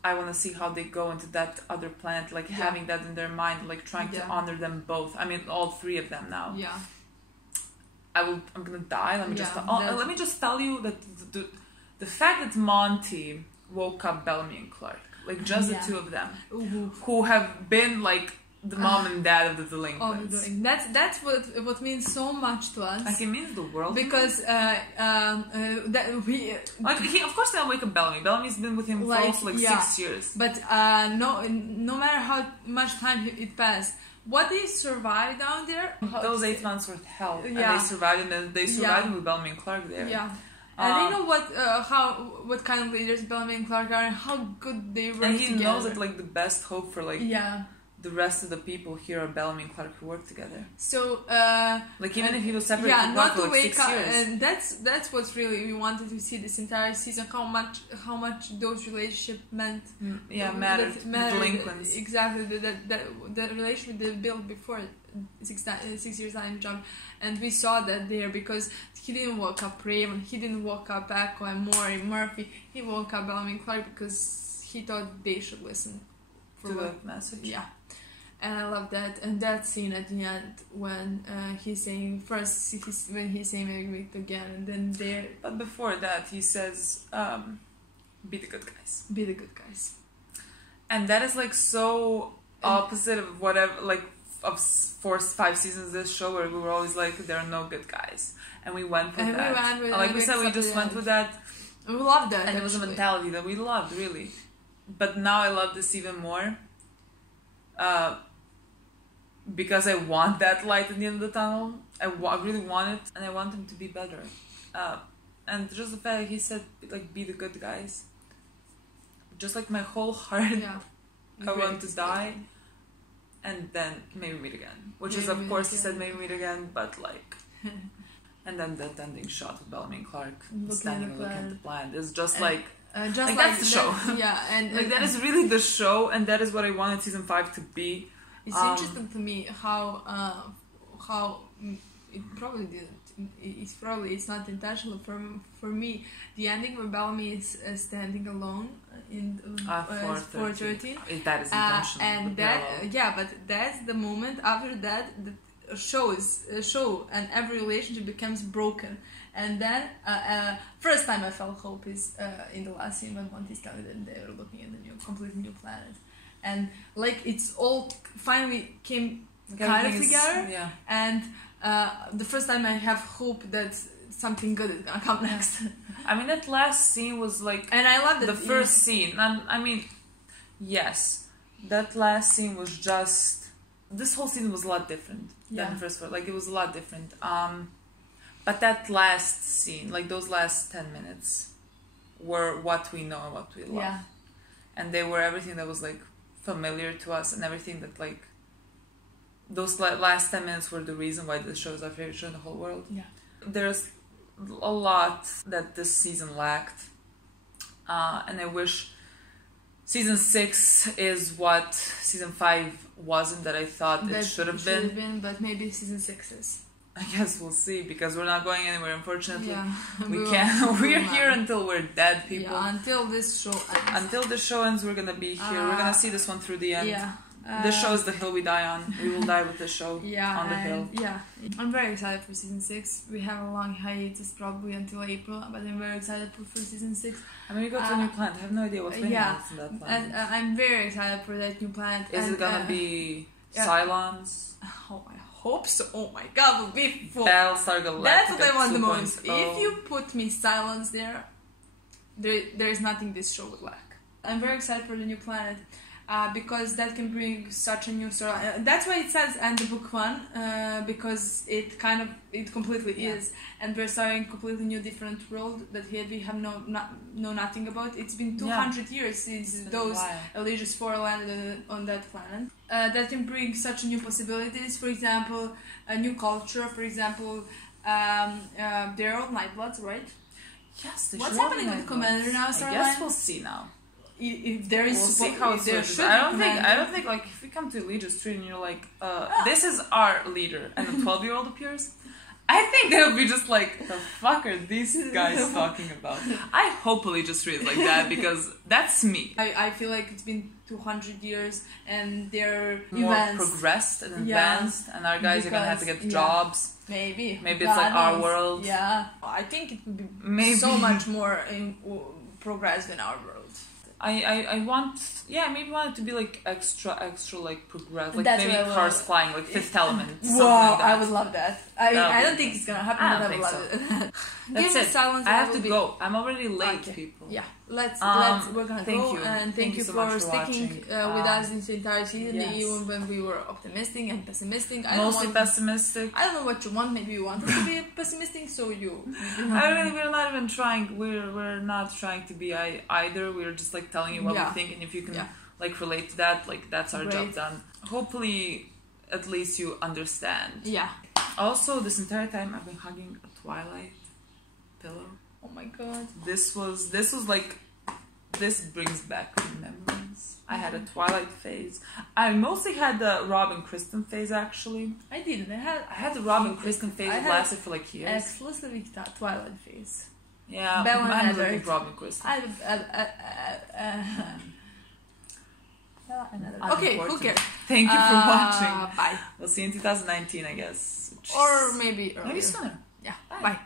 I want to see how they go into that other planet, like having that in their mind, like trying to honor them both. I mean, all three of them now. Yeah. I'm gonna die. Let me just tell you that the fact that Monty woke up Bellamy and Clarke, like just the two of them, who have been like the mom and dad of the delinquents. That's what means so much to us. Like, it means the world. Because that we of course they'll wake up Bellamy. Bellamy's been with him for 6 years. But no matter how much time it passed, what they survived down there. Those 8 months were hell. And they survived, and they survived with Bellamy and Clarke there. Yeah. And they know what kind of leaders Bellamy and Clarke are, and how good they work together. And he knows that like the best hope for the rest of the people here are Bellamy and Clarke who work together. So even if he was separated from Clarke for 6 years. And that's what really we wanted to see this entire season, how much those relationships meant. Mattered. Delinquents. Exactly. The relationship they built before 6 years time jump, and we saw that there, because he didn't woke up Raven, he didn't woke up Echo and Maury, Murphy. He woke up Bellamy and Clarke because he thought they should listen to that message. Yeah. And I love that, and that scene at the end when he's saying maybe meet again, and then there. But before that, he says, "Be the good guys." Be the good guys. And that is like so opposite of whatever, like of 4 or 5 seasons of this show, where we were always like, there are no good guys, and we went with that. We said, we just went with that. We loved that, and it was a mentality that we loved, really. But now I love this even more. Because I want that light at the end of the tunnel. I really want it, and I want him to be better. And just the fact that he said, like, be the good guys. Just like my whole heart, I want to die, and then maybe meet again. Which is, of course, he said maybe meet again, but like... And then that ending shot with Bellamy and Clarke standing and looking at the planet is just like... that's the show. And like, that is really the show, and that is what I wanted season 5 to be. It's interesting to me how it probably didn't. It's not intentional for me. The ending where Bellamy is standing alone in 413. That is intentional. And but that's the moment after that the show and every relationship becomes broken. And then first time I felt hope is in the last scene when Monty's telling them they were looking at the completely new planet. And like it's all finally came kind of together, and the first time I have hope that something good is gonna come next. I mean, that last scene was like, and I love the first scene. I mean, yes, that last scene was just. This whole scene was a lot different than the first one. Like, it was a lot different. But that last scene, like those last 10 minutes, were what we know and what we love, and they were everything that was like familiar to us, and everything that like those last 10 minutes were the reason why this show is our favorite show in the whole world. There's a lot that this season lacked, and I wish season 6 is what season 5 wasn't, that I thought it should have been. But maybe season 6 is. I guess we'll see, because we're not going anywhere, unfortunately. We can't. We're here until we're dead, people. Until this show ends. Until the show ends, we're gonna be here. We're gonna see this one through the end. The show is the hill we die on. We will die with the show on the hill. Yeah, I'm very excited for season 6. We have a long hiatus probably until April, but I'm very excited for season 6. I mean, we got to a new planet. I have no idea what's going on in that planet. I'm very excited for that new planet. Is it gonna be Cylons? Oh, I hope so. Oh my god, it will be full. Battlestar Galactica. That's what I want the most. If you put me Cylons there is nothing this show would lack. I'm very excited for the new planet. Because that can bring such a new story. That's why it says end of book 1, because it completely is, and we're starting a completely new, different world that here we have know nothing about. It's been 200 years since those Allegiance 4 landed on that planet. That can bring such new possibilities. For example, a new culture. For example, they're all Nightbloods, right? Yes. What's happening with Commander now? I guess we'll see now. If there is, we'll see how it switches. I don't think like if we come to Allegiance 3 and you're like, this is our leader, and a 12-year-old appears, I think they'll be just like, the fuck are these guys talking about? I hope Allegiance 3 is like that, because that's me. I feel like it's been 200 years and they're more progressed and advanced, and our guys are gonna have to get jobs. Maybe it's like our world. Yeah, I think it would be so much more progress than our world. I want, maybe want it to be like extra like progress, like maybe cars flying, like Fifth Element. Wow, like that. I would love that. I don't think it's gonna happen, but I would love it. That's it. I have to go. I'm already late, people. Yeah, we're gonna go. And thank you so for much sticking with us this entire season, even when we were optimistic and pessimistic. Mostly pessimistic. I don't know what you want. Maybe you want us to be pessimistic, so you. We're not even trying. We're not trying to be either. We're just like telling you what we think, and if you can like relate to that, like that's our job done. Hopefully, at least you understand. Yeah. Also, this entire time I've been hugging a Twilight pillow. Oh my god. This was like, this brings back memories. I had a Twilight phase. I mostly had the Robin Kristen phase, actually. I didn't. I had the Robin Kristen phase that lasted for like years. Exclusively Twilight phase. Yeah, Bella and Robin Kristen. Okay, who cares? Thank you for watching. Bye. We'll see you in 2019, I guess. Or maybe earlier. Maybe sooner. Yeah, bye.